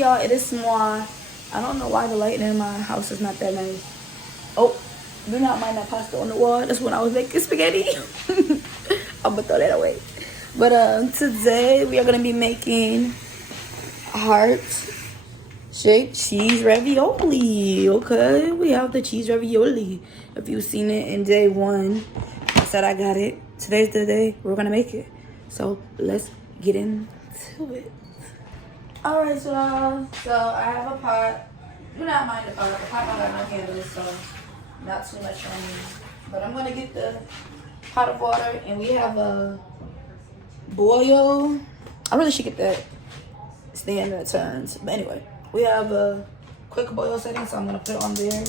y'all. It is Simone. I don't know why the lighting in my house is not that nice. Oh, do not mind that pasta on the wall. That's when I was making spaghetti. I'm gonna throw that away. But today we are gonna be making heart-shaped cheese ravioli. Okay, we have the cheese ravioli. If you've seen it in day 1, I said I got it. Today's the day we're gonna make it. So let's get into it. Alright, y'all. So I have a pot. Do not mind the pot. The pot don't got no handles, so not too much on me. But I'm gonna get the pot of water, and we have a boil. I really should get that stand that turns. But anyway, we have a quick boil setting, so I'm gonna put it on there.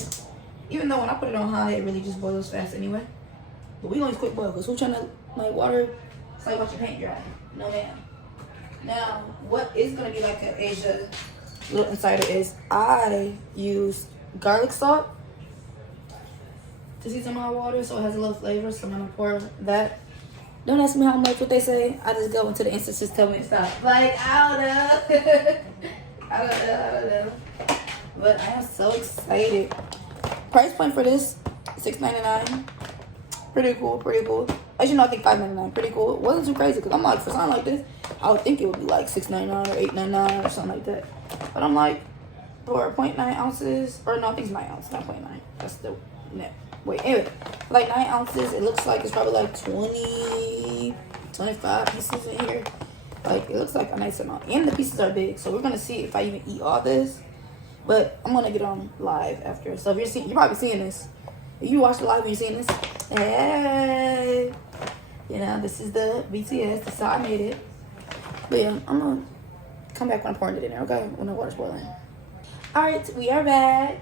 Even though when I put it on high, it really just boils fast anyway. But we gonna use quick boil because who's trying to like water? It's like watch your paint dry. No ma'am. Now, what is gonna be like an Asia little insider is I use garlic salt to season my water, so it has a little flavor. So I'm gonna pour that. Don't ask me how much. What they say, I just go into the instances, tell me to stop. Like I don't know. I don't know. But I am so excited. Price point for this, $6.99. Pretty cool. As you know, I think $5.99. Pretty cool. It wasn't too crazy because I'm like, for something like this, I would think it would be like $6.99 or $8.99 or something like that. But I'm like, for 0.9 ounces, or no, I think it's 9 ounces, not 0.9. That's the net. Wait, anyway, like 9 ounces, it looks like it's probably like 20, 25 pieces in here. Like, it looks like a nice amount. And the pieces are big, so we're going to see if I even eat all this. But I'm going to get on live after. So if you're probably seeing this. If you watch the live and you're seeing this, hey. You know, this is the BTS. This is how I made it. But yeah, I'm going to come back when I'm pouring it in there, okay? When the water's boiling. Alright, we are back.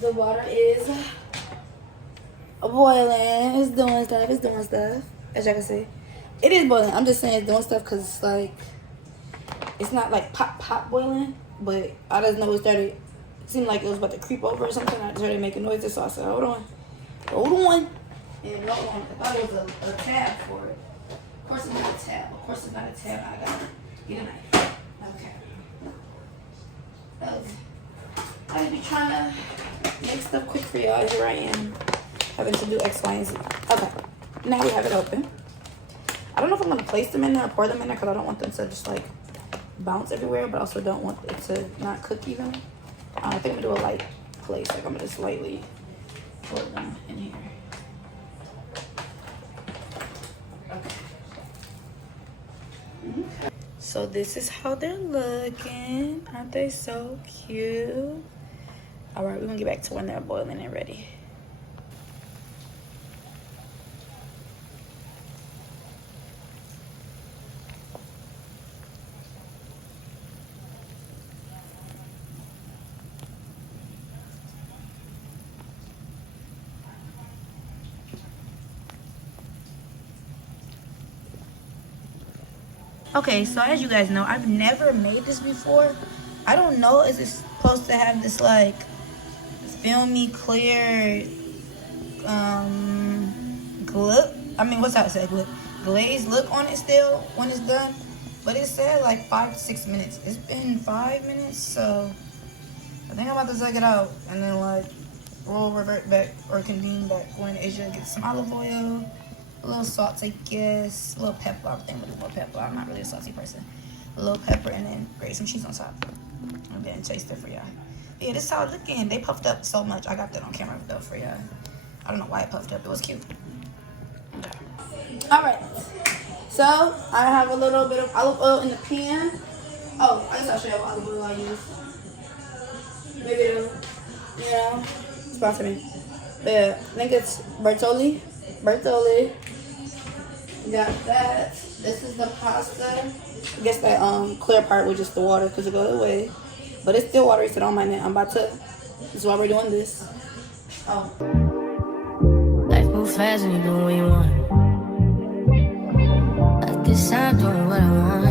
The water is boiling. It's doing stuff. As y'all can see. It is boiling. I'm just saying it's doing stuff because it's like, it's not like pop boiling. But I just know it started, it seemed like it was about to creep over or something. I started making noises, so I said, hold on. And no one, I thought it was a tab for it. Of course it's not a tab. I gotta get a knife. Okay. I be trying to make stuff quick for y'all. Here I am, having to do X, Y, and Z. Okay, now we have it open. I don't know if I'm gonna place them in there or pour them in there because I don't want them to just like bounce everywhere, but also don't want it to not cook even. I think I'm gonna do a light place. Like I'm gonna just lightly pour them in here. So this is how they're looking. Aren't they so cute? All right, we're gonna get back to when they're boiling and ready. Okay, so as you guys know, I've never made this before. I don't know, is it supposed to have this like filmy, clear, glazed look on it still when it's done? But it said like 5 to 6 minutes. It's been 5 minutes, so I think I'm about to take it out and then like revert back or convene back when Asia gets some olive oil. A little salt, I guess. A little pepper. I think a little more pepper. I'm not really a salty person. A little pepper and then grate some cheese on top. And then taste it for y'all. Yeah, this is how it's looking. They puffed up so much. I got that on camera though for y'all. I don't know why it puffed up. It was cute. Okay. Alright. So, I have a little bit of olive oil in the pan. Oh, I guess I'll show you what olive oil I use. Maybe it'll, sponsor me. But yeah, I think it's Bertolli. Got that. This is the pasta. I guess that clear part was just the water because it goes away. But it's still watery, so don't mind it. This is why we're doing this. Oh. Life moves fast and you do what you want. At this time, doing what I want.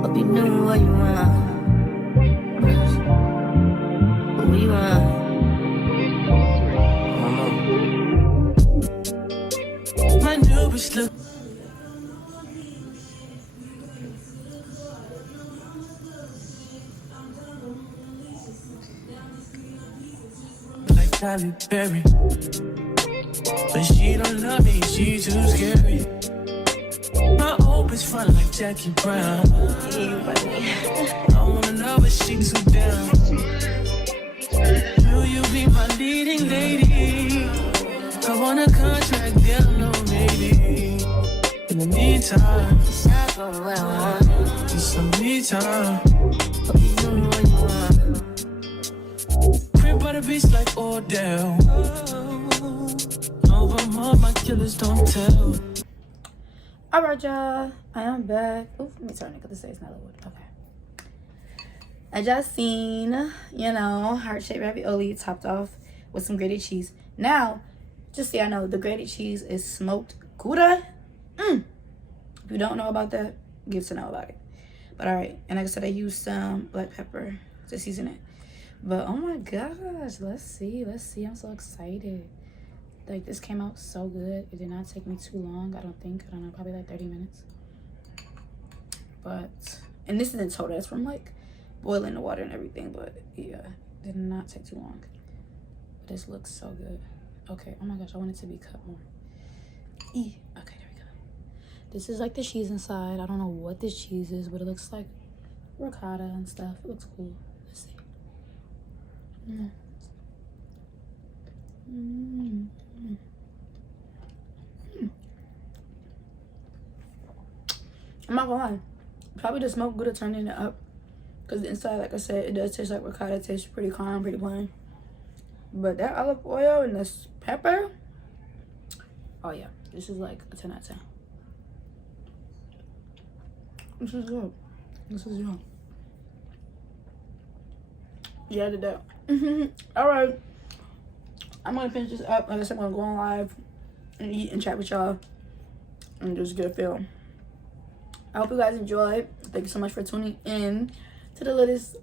Hope you doing what you want. What we want. My new bitch look. Halle Berry. But she don't love me, she too scary. My opus front like Jackie Brown. I wanna know if she too down. Will you be my leading lady? I want a contract, down low, maybe. In the meantime, it's some me time. Crib by the beach like Odell. Over my killers don't tell. Alright, y'all. I am back. Ooh, let me turn it because it says not wood. Okay. I just seen, you know, heart-shaped ravioli topped off with some grated cheese. Now, just so y'all know, the grated cheese is smoked Gouda. If you don't know about that, get to know about it. But alright, and like I said, I used some black pepper to season it. But oh my gosh, let's see. I'm so excited. Like, this came out so good. It did not take me too long, I don't know, probably like 30 minutes. But, and this isn't total, it's from like boiling the water and everything, but yeah, did not take too long. This looks so good. Okay, oh my gosh, I want it to be cut more. Okay, there we go. This is like the cheese inside. I don't know what this cheese is, but it looks like ricotta and stuff. It looks cool. Let's see. I'm not gonna lie, probably the smoked Gouda turning it up, because the inside, like I said, it does taste like ricotta. It tastes pretty calm, pretty plain. But that olive oil and this pepper, oh yeah, this is like a 10 out of 10. This is good. Yeah, I did that. All right, I'm gonna finish this up. Like I said, I'm gonna go on live and eat and chat with y'all and just get a feel. I hope you guys enjoyed. Thank you so much for tuning in to the realest.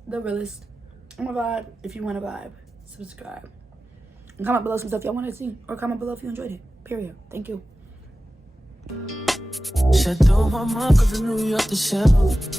I'm a vibe. If you want to vibe, subscribe. And comment below some stuff y'all want to see. Or comment below if you enjoyed it. Period. Thank you. Shut down my mouth 'cause I knew you off the shelf.